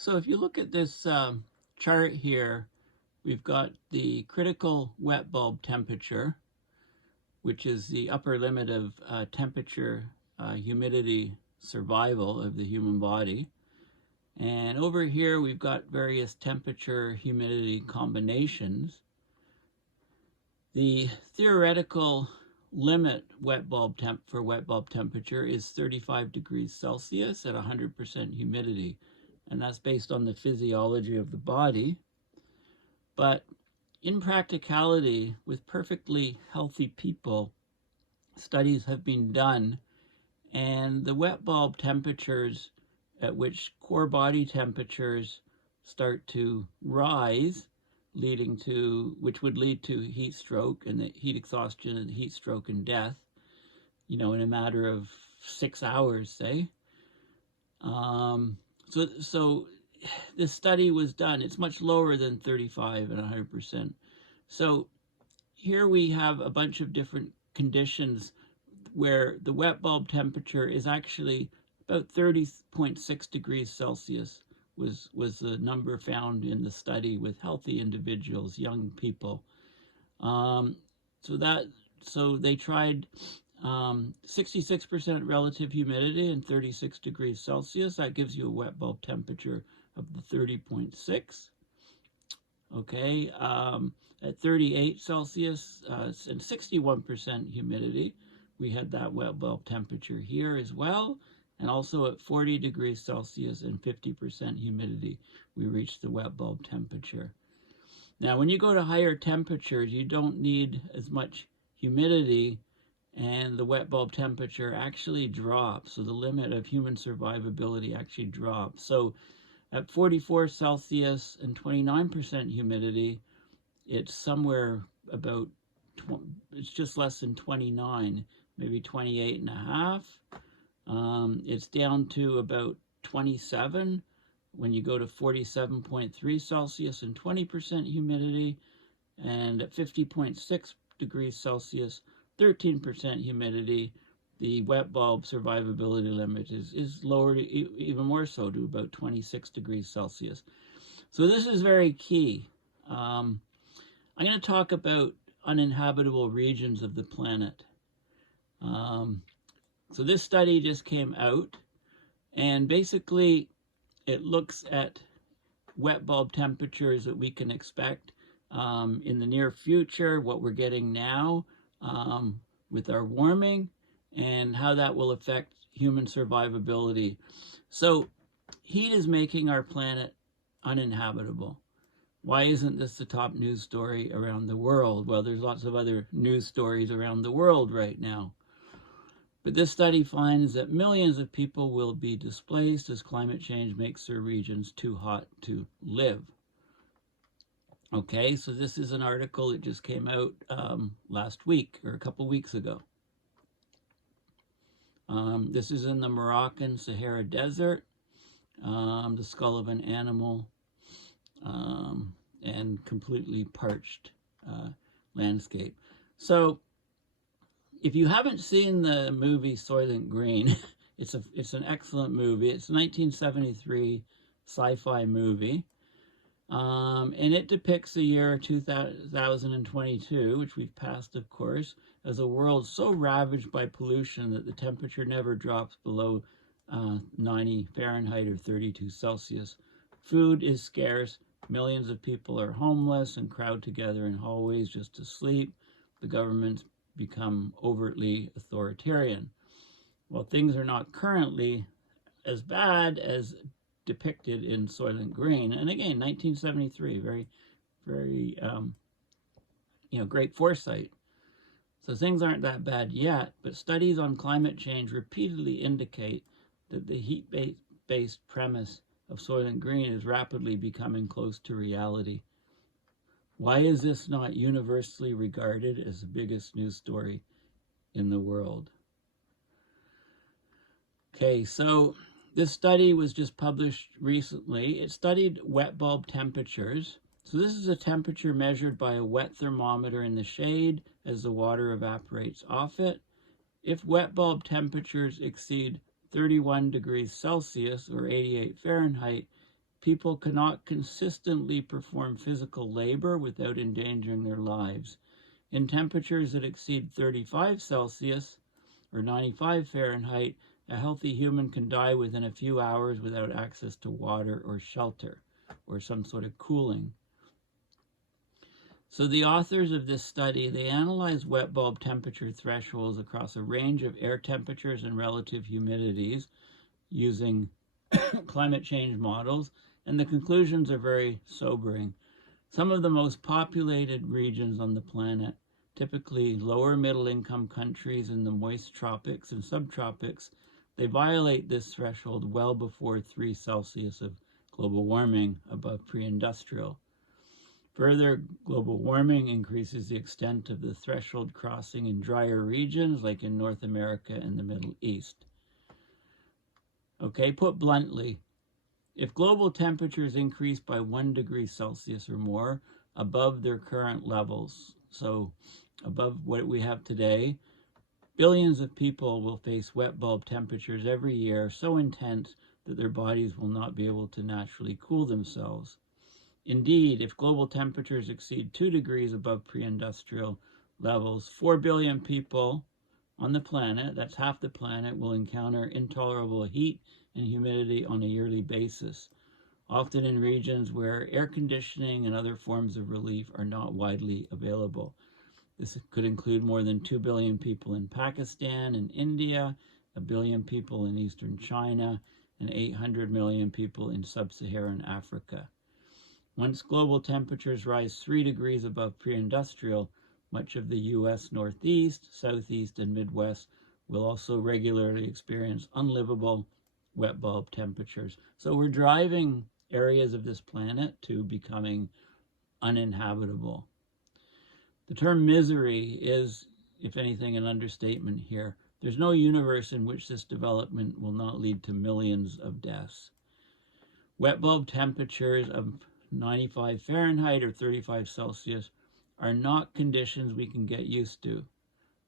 So if you look at this chart here, we've got the critical wet bulb temperature, which is the upper limit of temperature, humidity survival of the human body. And over here, we've got various temperature humidity combinations. The theoretical limit for wet bulb temperature is 35 degrees Celsius at 100% humidity. And that's based on the physiology of the body. But in practicality, with perfectly healthy people, studies have been done, and the wet bulb temperatures at which core body temperatures start to rise, which would lead to heat stroke and the heat exhaustion and heat stroke and death, in a matter of 6 hours, say. So this study was done. It's much lower than 35 and 100%. So here we have a bunch of different conditions where the wet bulb temperature is actually about 30.6 degrees Celsius was the number found in the study with healthy individuals, young people. So they tried 66% relative humidity and 36 degrees Celsius. That gives you a wet bulb temperature of the 30.6. Okay, at 38 Celsius and 61% humidity, we had that wet bulb temperature here as well. And also at 40 degrees Celsius and 50% humidity, we reached the wet bulb temperature. Now, when you go to higher temperatures, you don't need as much humidity, and the wet bulb temperature actually drops. So the limit of human survivability actually drops. So at 44 Celsius and 29% humidity, it's somewhere about, it's just less than 29, maybe 28 and a half. It's down to about 27 when you go to 47.3 Celsius and 20% humidity, and at 50.6 degrees Celsius, 13% humidity, the wet bulb survivability limit is lowered even more so to about 26 degrees Celsius. So this is very key. I'm going to talk about uninhabitable regions of the planet. So this study just came out, and basically it looks at wet bulb temperatures that we can expect in the near future, what we're getting now with our warming, and how that will affect human survivability. So heat is making our planet uninhabitable. Why isn't this the top news story around the world? Well, there's lots of other news stories around the world right now. But this study finds that millions of people will be displaced as climate change makes their regions too hot to live. Okay, so this is an article that just came out last week or a couple weeks ago. This is in the Moroccan Sahara Desert, the skull of an animal, and completely parched landscape. So if you haven't seen the movie Soylent Green, it's an excellent movie. It's a 1973 sci-fi movie. And it depicts the year 2022, which we've passed, of course, as a world so ravaged by pollution that the temperature never drops below 90 Fahrenheit or 32 Celsius. Food is scarce. Millions of people are homeless and crowd together in hallways just to sleep. The government's become overtly authoritarian. Well, things are not currently as bad as depicted in Soylent Green. And again, 1973, very, very, great foresight. So things aren't that bad yet, but studies on climate change repeatedly indicate that the heat-based premise of Soylent Green is rapidly becoming close to reality. Why is this not universally regarded as the biggest news story in the world? Okay, so this study was just published recently. It studied wet bulb temperatures. So this is a temperature measured by a wet thermometer in the shade as the water evaporates off it. If wet bulb temperatures exceed 31 degrees Celsius or 88 Fahrenheit, people cannot consistently perform physical labor without endangering their lives. In temperatures that exceed 35 Celsius or 95 Fahrenheit, a healthy human can die within a few hours without access to water or shelter or some sort of cooling. So the authors of this study, they analyzed wet bulb temperature thresholds across a range of air temperatures and relative humidities using climate change models, and the conclusions are very sobering. Some of the most populated regions on the planet, typically lower middle income countries in the moist tropics and subtropics, they violate this threshold well before 3 Celsius of global warming above pre-industrial. Further, global warming increases the extent of the threshold crossing in drier regions like in North America and the Middle East. Okay, put bluntly, if global temperatures increase by 1 degree Celsius or more above their current levels, so above what we have today, billions of people will face wet bulb temperatures every year so intense that their bodies will not be able to naturally cool themselves. Indeed, if global temperatures exceed 2 degrees above pre-industrial levels, 4 billion people on the planet, that's half the planet, will encounter intolerable heat and humidity on a yearly basis, often in regions where air conditioning and other forms of relief are not widely available. This could include more than 2 billion people in Pakistan and India, 1 billion people in eastern China, and 800 million people in sub-Saharan Africa. Once global temperatures rise 3 degrees above pre-industrial, much of the U.S. Northeast, Southeast, and Midwest will also regularly experience unlivable wet bulb temperatures. So we're driving areas of this planet to becoming uninhabitable. The term misery is, if anything, an understatement here. There's no universe in which this development will not lead to millions of deaths. Wet bulb temperatures of 95 Fahrenheit or 35 Celsius are not conditions we can get used to.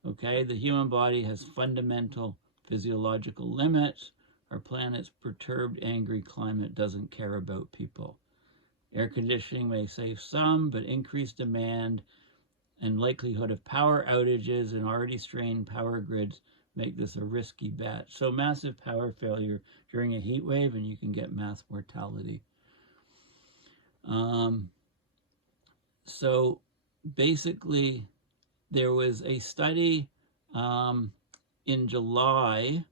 Okay, the human body has fundamental physiological limits. Our planet's perturbed, angry climate doesn't care about people. Air conditioning may save some, but increased demand and likelihood of power outages and already strained power grids make this a risky bet. So massive power failure during a heat wave and you can get mass mortality. So basically, there was a study in July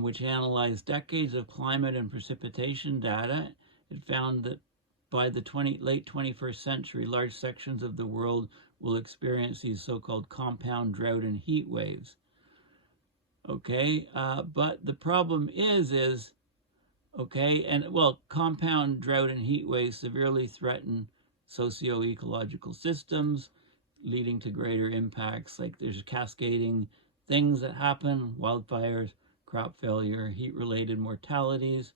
which analyzed decades of climate and precipitation data. It found that by the late 21st century, large sections of the world will experience these so-called compound drought and heat waves. Okay, but the problem is okay, and well, compound drought and heat waves severely threaten socio-ecological systems, leading to greater impacts, like there's cascading things that happen, wildfires, crop failure, heat-related mortalities.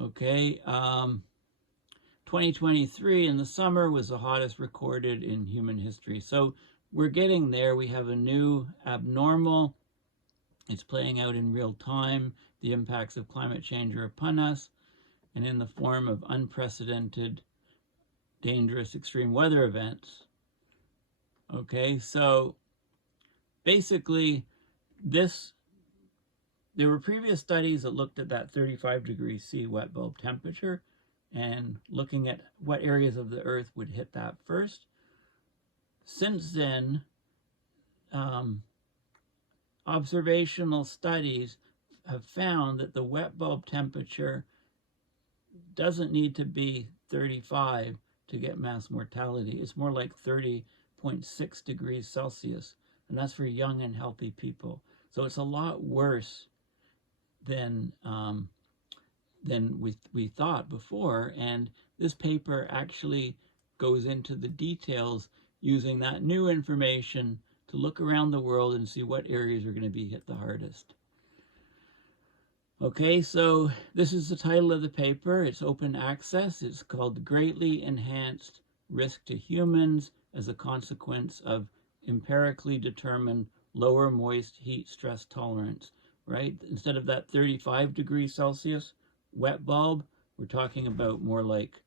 Okay, 2023 in the summer was the hottest recorded in human history. So we're getting there. We have a new abnormal. It's playing out in real time. The impacts of climate change are upon us, and in the form of unprecedented, dangerous extreme weather events. Okay, so basically there were previous studies that looked at that 35 degrees C wet bulb temperature and looking at what areas of the earth would hit that first. Since then, observational studies have found that the wet bulb temperature doesn't need to be 35 to get mass mortality. It's more like 30.6 degrees Celsius, and that's for young and healthy people. So it's a lot worse than we thought before, and this paper actually goes into the details using that new information to look around the world and see what areas are going to be hit the hardest. Okay, so this is the title of the paper. It's open access. It's called Greatly Enhanced Risk to Humans as a Consequence of Empirically Determined Lower Moist Heat Stress Tolerance, right? Instead of that 35 degrees Celsius wet bulb, we're talking about more like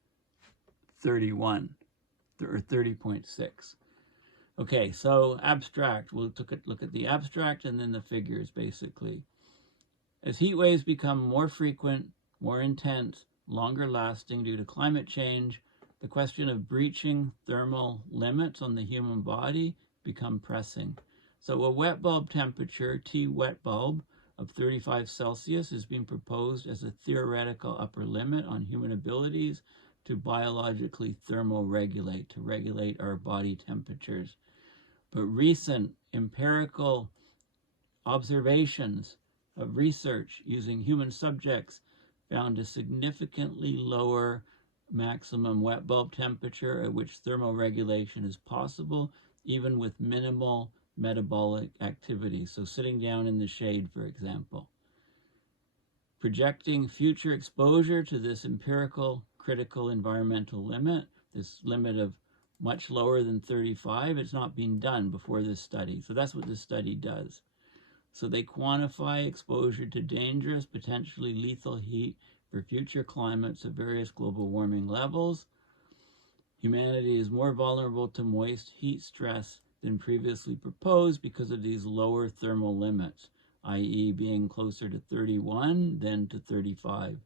31 or 30.6. Okay, so abstract. We'll look at the abstract and then the figures, basically. As heat waves become more frequent, more intense, longer lasting due to climate change, the question of breaching thermal limits on the human body become pressing. So a wet bulb temperature, T wet bulb, of 35 Celsius is being proposed as a theoretical upper limit on human abilities to biologically thermoregulate, to regulate our body temperatures. But recent empirical observations of research using human subjects found a significantly lower maximum wet bulb temperature at which thermoregulation is possible, even with minimal metabolic activity. So sitting down in the shade, for example. Projecting future exposure to this empirical critical environmental limit, this limit of much lower than 35, it's not being done before this study. So that's what this study does. So they quantify exposure to dangerous, potentially lethal heat for future climates at various global warming levels. Humanity is more vulnerable to moist heat stress than previously proposed because of these lower thermal limits, i.e. being closer to 31 than to 35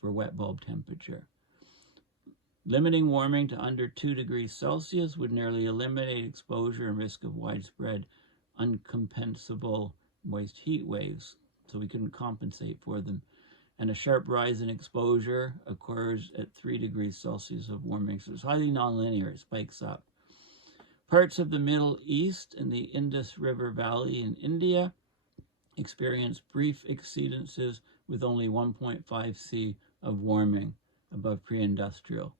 for wet bulb temperature. Limiting warming to under 2 degrees Celsius would nearly eliminate exposure and risk of widespread uncompensable moist heat waves, so we couldn't compensate for them. And a sharp rise in exposure occurs at 3 degrees Celsius of warming, so it's highly nonlinear, it spikes up. Parts of the Middle East and the Indus River Valley in India experience brief exceedances with only 1.5 C of warming above pre-industrial.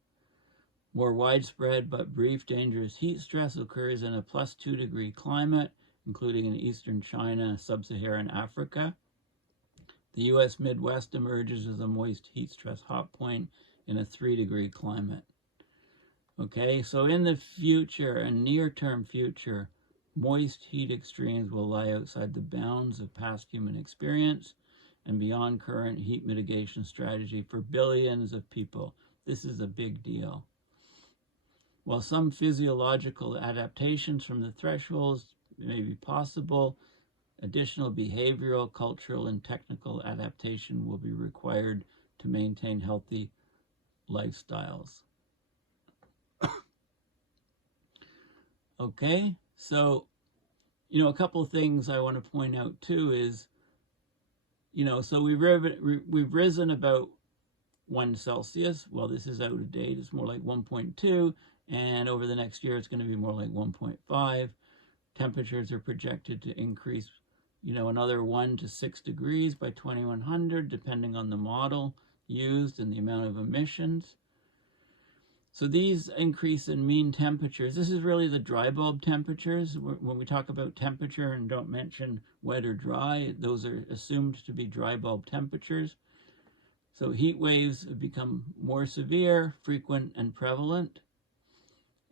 More widespread but brief dangerous heat stress occurs in a +2 degree climate, including in eastern China, sub-Saharan Africa. The U.S. Midwest emerges as a moist heat stress hot point in a 3 degree climate. Okay, so in the future, a near-term future, moist heat extremes will lie outside the bounds of past human experience and beyond current heat mitigation strategy for billions of people. This is a big deal. While some physiological adaptations from the thresholds may be possible, additional behavioral, cultural, and technical adaptation will be required to maintain healthy lifestyles. Okay, so, a couple of things I want to point out too is, so we've risen about 1 Celsius. Well, this is out of date. It's more like 1.2, and over the next year, it's going to be more like 1.5. Temperatures are projected to increase, another 1 to 6 degrees by 2100, depending on the model used and the amount of emissions. So these increase in mean temperatures, this is really the dry bulb temperatures. When we talk about temperature and don't mention wet or dry, those are assumed to be dry bulb temperatures. So heat waves have become more severe, frequent, and prevalent,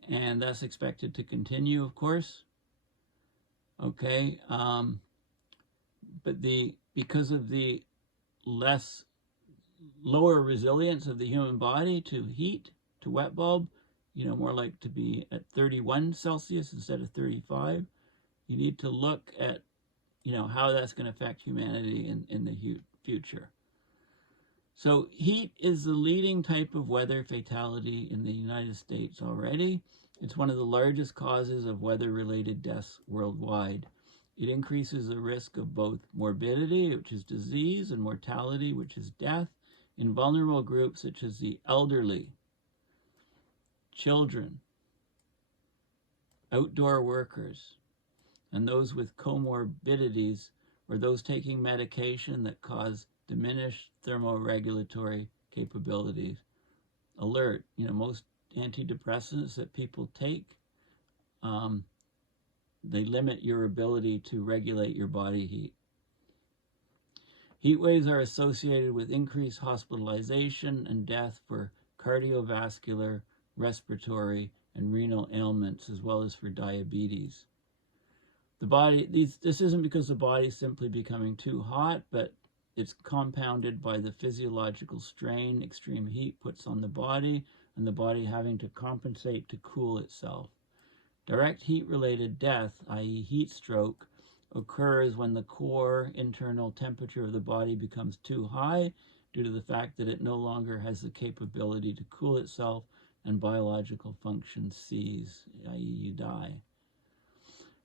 and that's expected to continue, of course. Okay, but because of the lower resilience of the human body to heat, to wet bulb, more like to be at 31 Celsius instead of 35. You need to look at, how that's going to affect humanity in the future. So heat is the leading type of weather fatality in the United States already. It's one of the largest causes of weather-related deaths worldwide. It increases the risk of both morbidity, which is disease, and mortality, which is death, in vulnerable groups such as the elderly, children, outdoor workers, and those with comorbidities or those taking medication that cause diminished thermoregulatory capabilities. Alert, most antidepressants that people take, they limit your ability to regulate your body heat. Heat waves are associated with increased hospitalization and death for cardiovascular, respiratory, and renal ailments, as well as for diabetes. The body, this isn't because the body's simply becoming too hot, but it's compounded by the physiological strain extreme heat puts on the body, and the body having to compensate to cool itself. Direct heat-related death, i.e. heat stroke, occurs when the core internal temperature of the body becomes too high due to the fact that it no longer has the capability to cool itself and biological function cease, i.e. you die.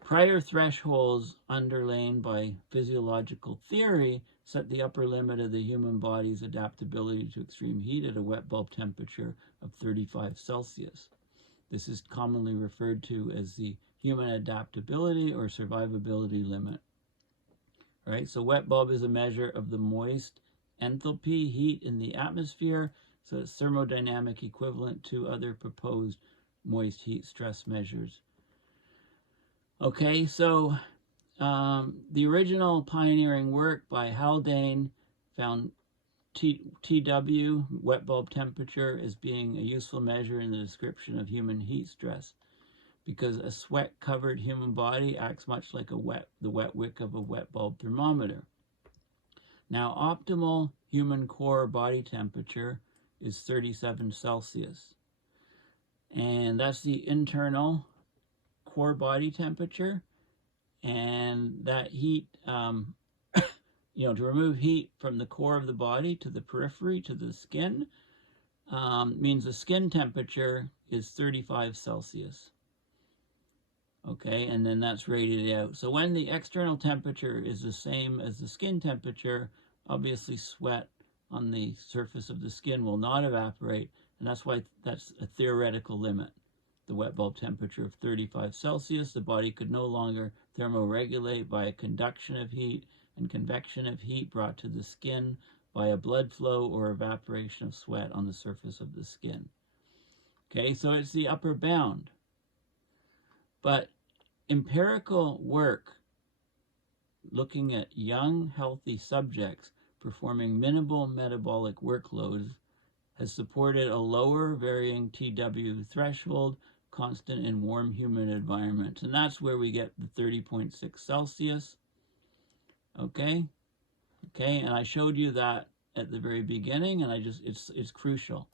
Prior thresholds underlain by physiological theory set the upper limit of the human body's adaptability to extreme heat at a wet bulb temperature of 35 Celsius. This is commonly referred to as the human adaptability or survivability limit. All right, so wet bulb is a measure of the moist enthalpy heat in the atmosphere, so it's thermodynamic equivalent to other proposed moist heat stress measures. Okay, so the original pioneering work by Haldane found TW, wet bulb temperature, as being a useful measure in the description of human heat stress, because a sweat-covered human body acts much like the wet wick of a wet bulb thermometer. Now, optimal human core body temperature is 37 Celsius, and that's the internal core body temperature, and that heat, to remove heat from the core of the body to the periphery, to the skin, means the skin temperature is 35 Celsius. Okay, and then that's rated out. So when the external temperature is the same as the skin temperature, obviously sweat on the surface of the skin will not evaporate, and that's why that's a theoretical limit. The wet bulb temperature of 35 Celsius, the body could no longer thermoregulate by a conduction of heat and convection of heat brought to the skin by a blood flow or evaporation of sweat on the surface of the skin. Okay, so it's the upper bound. But empirical work looking at young, healthy subjects performing minimal metabolic workloads has supported a lower varying TW threshold constant in warm, humid environments. And that's where we get the 30.6 Celsius. Okay, and I showed you that at the very beginning, and it's crucial.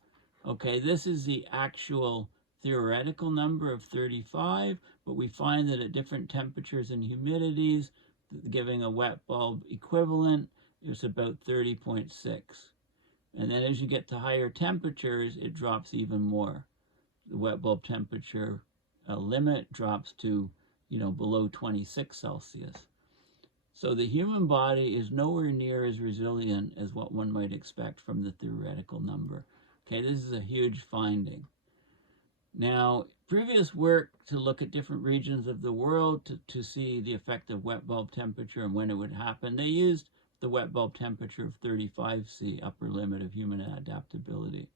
Okay, this is the actual theoretical number of 35, but we find that at different temperatures and humidities, giving a wet bulb equivalent, it's about 30.6. And then as you get to higher temperatures, it drops even more. The wet bulb temperature limit drops to, below 26 Celsius. So the human body is nowhere near as resilient as what one might expect from the theoretical number. Okay, this is a huge finding. Now, previous work to look at different regions of the world to see the effect of wet bulb temperature and when it would happen, they used the wet bulb temperature of 35 C, upper limit of human adaptability.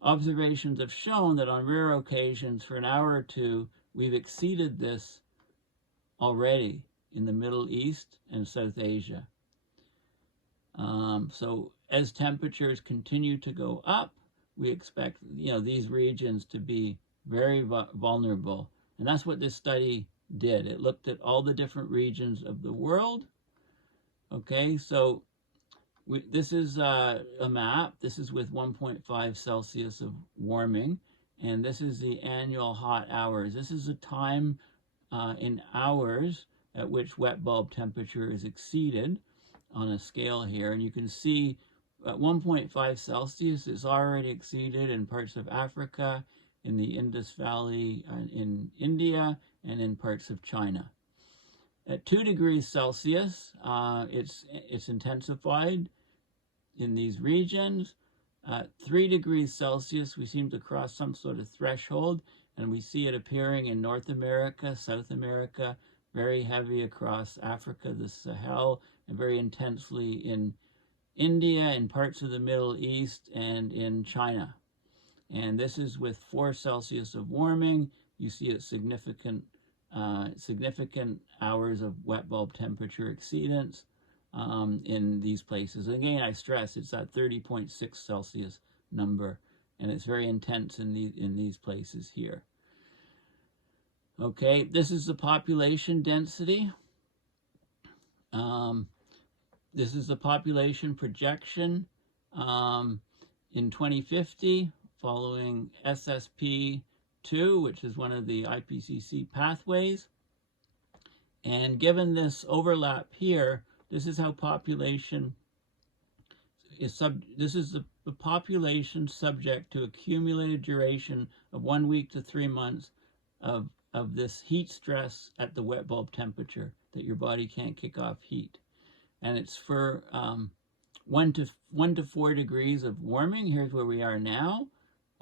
Observations have shown that on rare occasions for an hour or two, we've exceeded this already in the Middle East and South Asia. So as temperatures continue to go up, we expect these regions to be very vulnerable. And that's what this study did. It looked at all the different regions of the world. Okay, so this is a map. This is with 1.5 Celsius of warming, and this is the annual hot hours. This is the time in hours at which wet bulb temperature is exceeded on a scale here. And you can see at 1.5 Celsius is already exceeded in parts of Africa, in the Indus Valley, in India, and in parts of China. At 2 degrees Celsius, it's intensified in these regions. At 3 degrees Celsius, we seem to cross some sort of threshold, and we see it appearing in North America, South America, very heavy across Africa, the Sahel, and very intensely in India, in parts of the Middle East, and in China. And this is with 4 Celsius of warming. You see it significant hours of wet bulb temperature exceedance in these places. Again, I stress it's that 30.6 Celsius number, and it's very intense in these places here. Okay, this is the population density. This is the population projection in 2050 following SSP2, which is one of the IPCC pathways. And given this overlap here, this is how population is this is the population subject to accumulated duration of 1 week to 3 months of this heat stress at the wet bulb temperature, that your body can't kick off heat. And it's for 1 to 4 degrees of warming. Here's where we are now.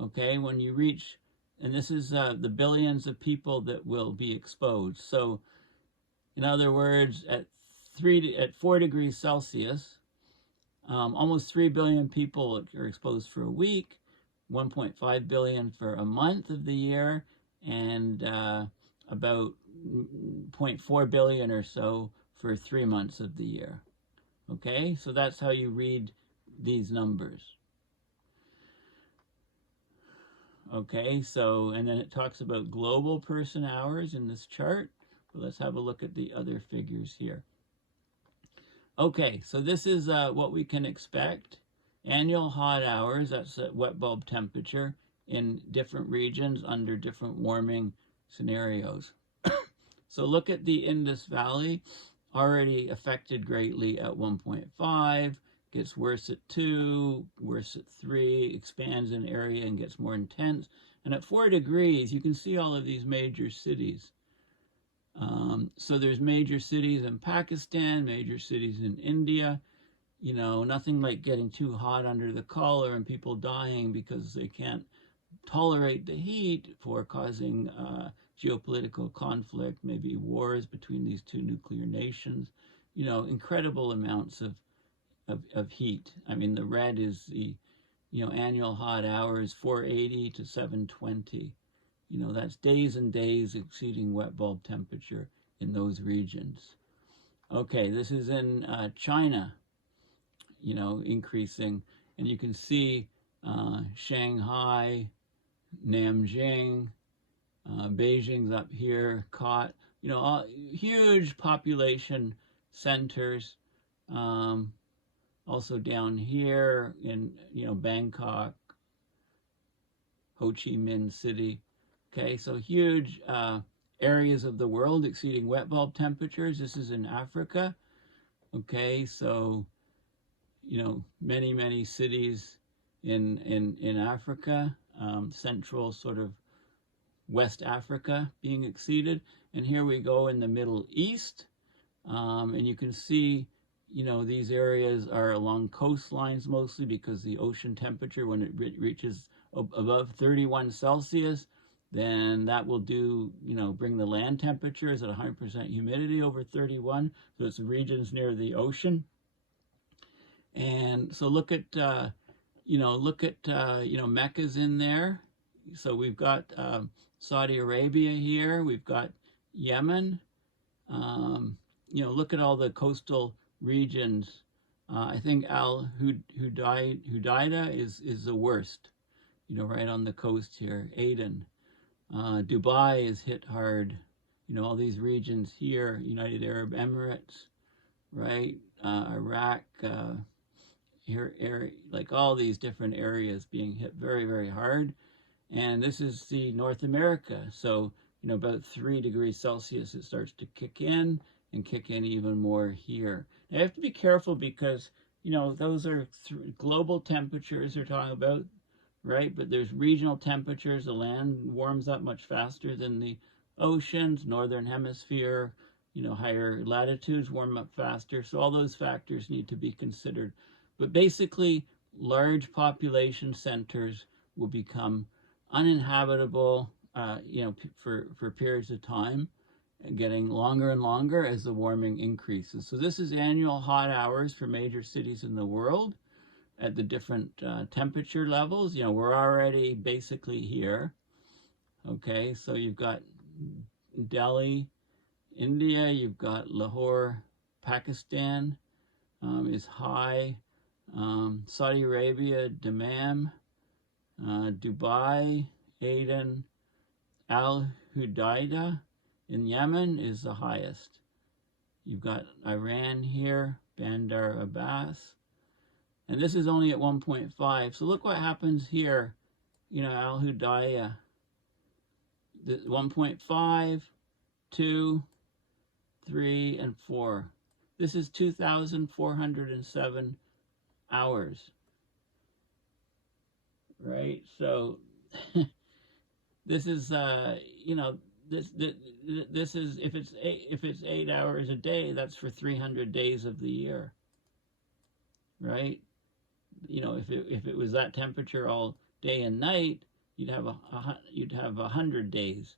Okay, when you reach, and this is the billions of people that will be exposed. So, in other words, at 4 degrees Celsius, almost 3 billion people are exposed for a week, 1.5 billion for a month of the year, and about 0.4 billion or so for 3 months of the year. Okay, so that's how you read these numbers. Okay, so, and then it talks about global person hours in this chart. But let's have a look at the other figures here. Okay, so this is what we can expect. Annual hot hours, that's at wet bulb temperature in different regions under different warming scenarios. So look at the Indus Valley, already affected greatly at 1.5, gets worse at 2, worse at 3, expands in area and gets more intense. And at 4 degrees, you can see all of these major cities. So there's major cities in Pakistan, major cities in India. You know, nothing like getting too hot under the collar and people dying because they can't tolerate the heat for causing geopolitical conflict, maybe wars between these two nuclear nations. You know, incredible amounts of heat. I mean, the red is the, you know, annual hot hours, 480 to 720. You know, that's days and days exceeding wet bulb temperature in those regions. Okay, this is in China, you know, increasing. And you can see Shanghai, Nanjing, Beijing's up here, caught, you know, all, huge population centers. Also down here in, you know, Bangkok, Ho Chi Minh City. Okay, so huge areas of the world exceeding wet bulb temperatures. This is in Africa. Okay, so, you know, many cities in Africa, central sort of West Africa being exceeded. And here we go in the Middle East. And you can see, you know, these areas are along coastlines mostly because the ocean temperature, when it reaches above 31 Celsius, then that will do, you know, bring the land temperatures at 100% humidity over 31. So it's regions near the ocean. And so look at, you know, Mecca's in there. So we've got Saudi Arabia here. We've got Yemen. You know, look at all the coastal regions. I think Al-Hudaydah is the worst, you know, right on the coast here. Aden. Dubai is hit hard. You know, all these regions here, United Arab Emirates, right? Iraq, here, like all these different areas being hit very, very hard. And this is the North America. So, you know, about 3 degrees Celsius, it starts to kick in and kick in even more here. Now, you have to be careful because, you know, those are global temperatures they're talking about, right? But there's regional temperatures. The land warms up much faster than the oceans. Northern hemisphere, you know, higher latitudes warm up faster. So all those factors need to be considered. But basically, large population centers will become uninhabitable, you know, for periods of time, getting longer and longer as the warming increases. So this is annual hot hours for major cities in the world at the different temperature levels. You know, we're already basically here. Okay, so you've got Delhi, India, you've got Lahore, Pakistan is high. Saudi Arabia, Dammam, Dubai, Aden, Al-Hudaydah in Yemen is the highest. You've got Iran here, Bandar Abbas. And this is only at 1.5. So look what happens here. You know, Al Hudaydah. 1.5, 2, 3, and 4. This is 2,407 hours. Right? So this is, you know, this is, if it's 8 hours a day, that's for 300 days of the year. Right? You know, if it was that temperature all day and night, you'd have 100 days,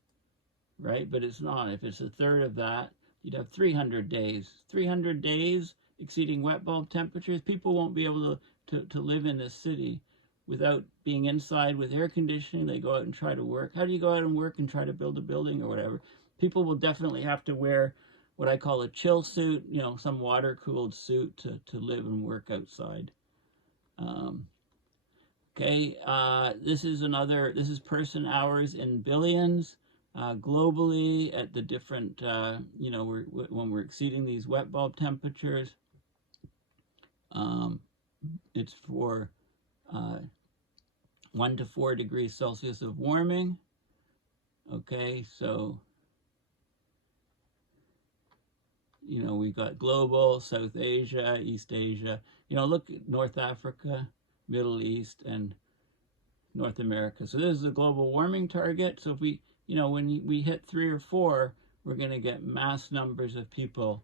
right? But it's not. If it's a third of that, you'd have 300 days. 300 days exceeding wet bulb temperatures. People won't be able to live in this city without being inside with air conditioning. They go out and try to work. How do you go out and work and try to build a building or whatever? People will definitely have to wear what I call a chill suit, you know, some water-cooled suit to live and work outside. Okay, this is person hours in billions. Globally at the different, you know, when we're exceeding these wet bulb temperatures, it's for 1 to 4 degrees Celsius of warming. Okay, so, you know, we got global, South Asia, East Asia. You know, look at North Africa, Middle East, and North America. So this is a global warming target. So if we, you know, when we hit 3 or 4, we're going to get mass numbers of people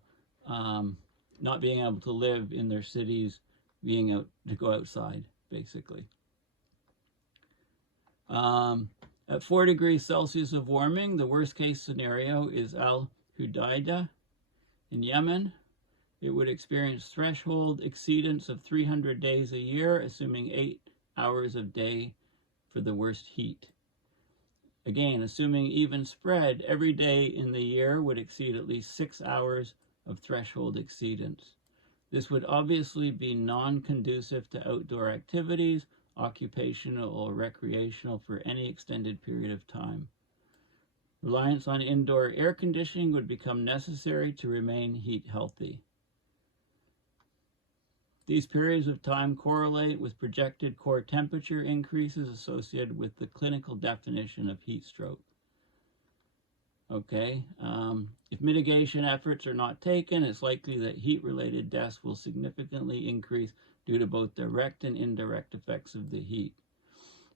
not being able to live in their cities, being able to go outside, basically. At 4 degrees Celsius of warming, the worst case scenario is Al Hudaydah in Yemen. It would experience threshold exceedance of 300 days a year, assuming 8 hours of day for the worst heat. Again, assuming even spread, every day in the year would exceed at least 6 hours of threshold exceedance. This would obviously be non-conducive to outdoor activities, occupational or recreational, for any extended period of time. Reliance on indoor air conditioning would become necessary to remain heat healthy. These periods of time correlate with projected core temperature increases associated with the clinical definition of heat stroke. Okay, if mitigation efforts are not taken, it's likely that heat-related deaths will significantly increase due to both direct and indirect effects of the heat.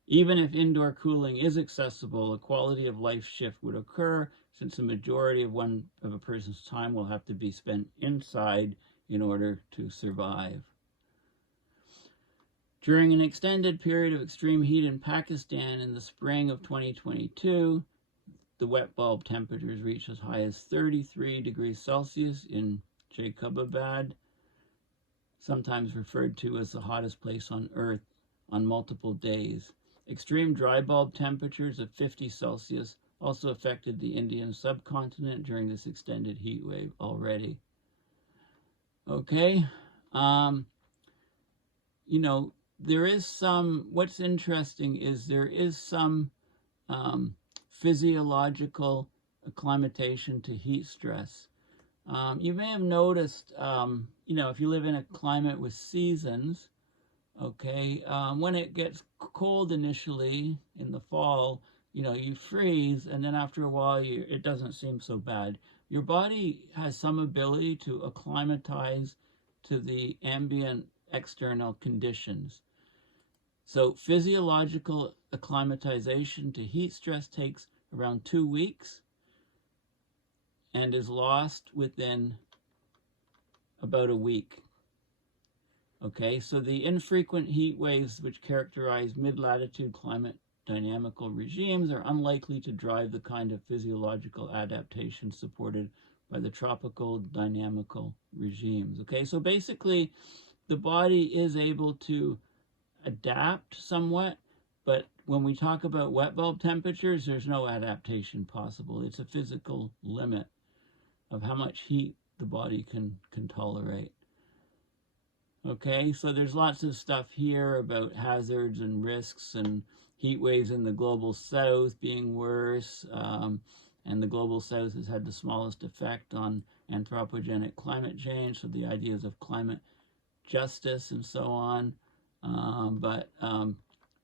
Even if indoor cooling is accessible, a quality of life shift would occur, since the majority of a person's time will have to be spent inside in order to survive. During an extended period of extreme heat in Pakistan in the spring of 2022, the wet bulb temperatures reached as high as 33 degrees Celsius in Jacobabad, sometimes referred to as the hottest place on Earth, on multiple days. Extreme dry bulb temperatures of 50 Celsius also affected the Indian subcontinent during this extended heat wave already. Okay, you know, there is some, what's interesting is there is some physiological acclimatation to heat stress. You may have noticed, you know, if you live in a climate with seasons, okay, when it gets cold initially in the fall, you know, you freeze, and then after a while, it doesn't seem so bad. Your body has some ability to acclimatize to the ambient external conditions. So physiological acclimatization to heat stress takes around 2 weeks and is lost within about a week. Okay, so the infrequent heat waves which characterize mid-latitude climate dynamical regimes are unlikely to drive the kind of physiological adaptation supported by the tropical dynamical regimes. Okay, so basically the body is able to adapt somewhat, but when we talk about wet bulb temperatures, there's no adaptation possible. It's a physical limit of how much heat the body can tolerate. Okay, so there's lots of stuff here about hazards and risks and heat waves in the global south being worse, and the global south has had the smallest effect on anthropogenic climate change, so the ideas of climate justice and so on. But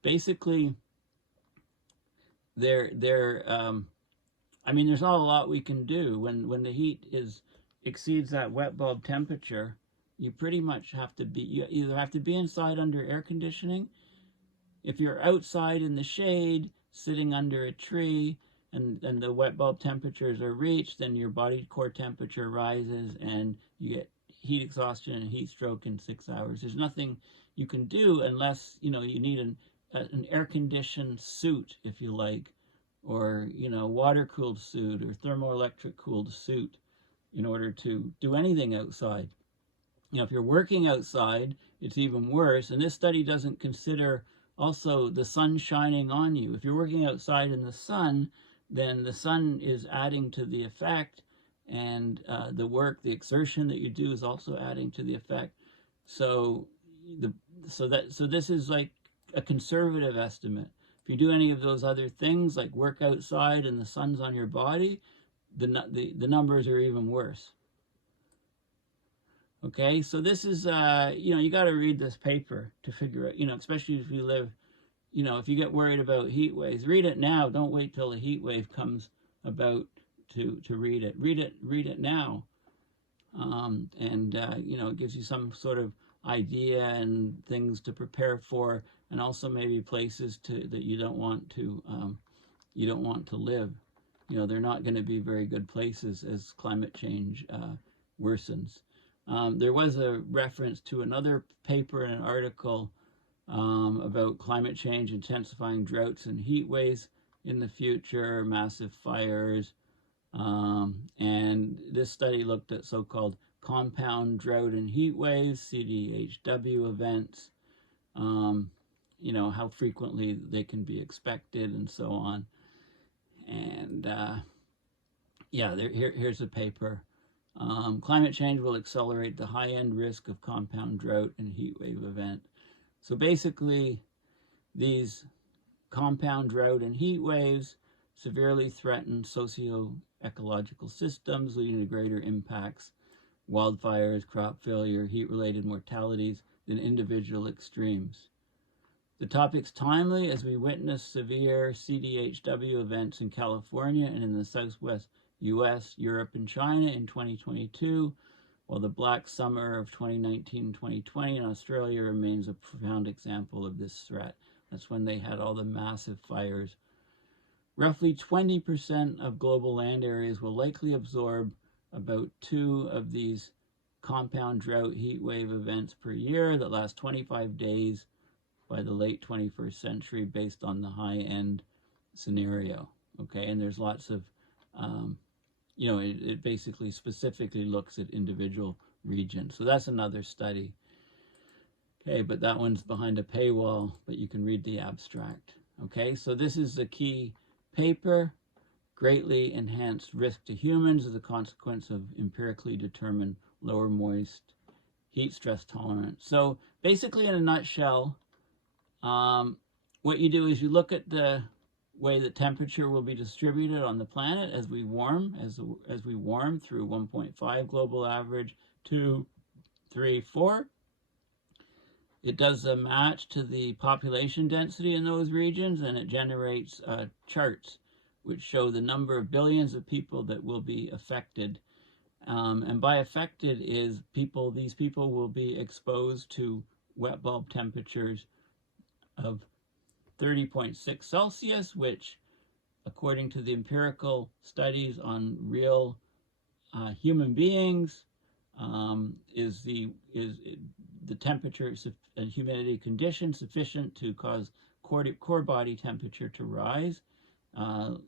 basically, I mean, there's not a lot we can do when the heat exceeds that wet bulb temperature. You pretty much have to be, you either have to be inside under air conditioning. If you're outside in the shade, sitting under a tree, and the wet bulb temperatures are reached, then your body core temperature rises and you get heat exhaustion and heat stroke in 6 hours. There's nothing you can do unless, you need an air-conditioned suit, if you like, or, water-cooled suit or thermoelectric cooled suit in order to do anything outside. If you're working outside, it's even worse. And this study doesn't consider also the sun shining on you. If you're working outside in the sun, then the sun is adding to the effect, and the exertion that you do is also adding to the effect. So this is like a conservative estimate. If you do any of those other things, like work outside and the sun's on your body, the numbers are even worse. Okay, so this is, you got to read this paper to figure out, especially if you live, if you get worried about heat waves, read it now. Don't wait till the heat wave comes about to read it. Read it now. It gives you some sort of idea and things to prepare for, and also maybe places that you don't want to live. They're not going to be very good places as climate change worsens. There was a reference to another paper and an article about climate change intensifying droughts and heat waves in the future, massive fires, and this study looked at so-called compound drought and heat waves, CDHW events, how frequently they can be expected and so on. And here's a paper. Climate change will accelerate the high-end risk of compound drought and heat wave event. So basically, these compound drought and heat waves severely threaten socio-ecological systems, leading to greater impacts, wildfires, crop failure, heat-related mortalities than individual extremes. The topic's timely as we witness severe CDHW events in California and in the Southwest US, Europe, and China in 2022, while the Black Summer of 2019 and 2020 in Australia remains a profound example of this threat. That's when they had all the massive fires. Roughly 20% of global land areas will likely absorb about 2 of these compound drought heat wave events per year that last 25 days by the late 21st century based on the high-end scenario. Okay, and there's lots of it basically specifically looks at individual regions. So that's another study. Okay, but that one's behind a paywall, but you can read the abstract. Okay, so this is the key paper. Greatly enhanced risk to humans as a consequence of empirically determined lower moist heat stress tolerance. So basically, in a nutshell, what you do is you look at the way the temperature will be distributed on the planet as we warm, as we warm through 1.5 global average, 2, 3, 4. It does a match to the population density in those regions, and it generates charts which show the number of billions of people that will be affected. And by affected is these people will be exposed to wet bulb temperatures of 30.6 Celsius, which, according to the empirical studies on real human beings, is the temperature and humidity condition sufficient to cause core body temperature to rise. And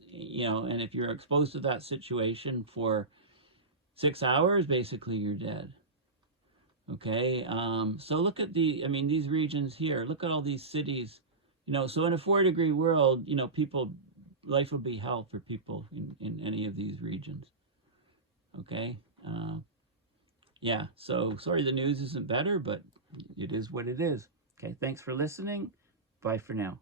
if you're exposed to that situation for 6 hours, basically you're dead. Okay, so look at these regions here. Look at all these cities. So in a 4-degree world, life will be hell for people in any of these regions. Okay, so sorry the news isn't better, but it is what it is. Okay, thanks for listening. Bye for now.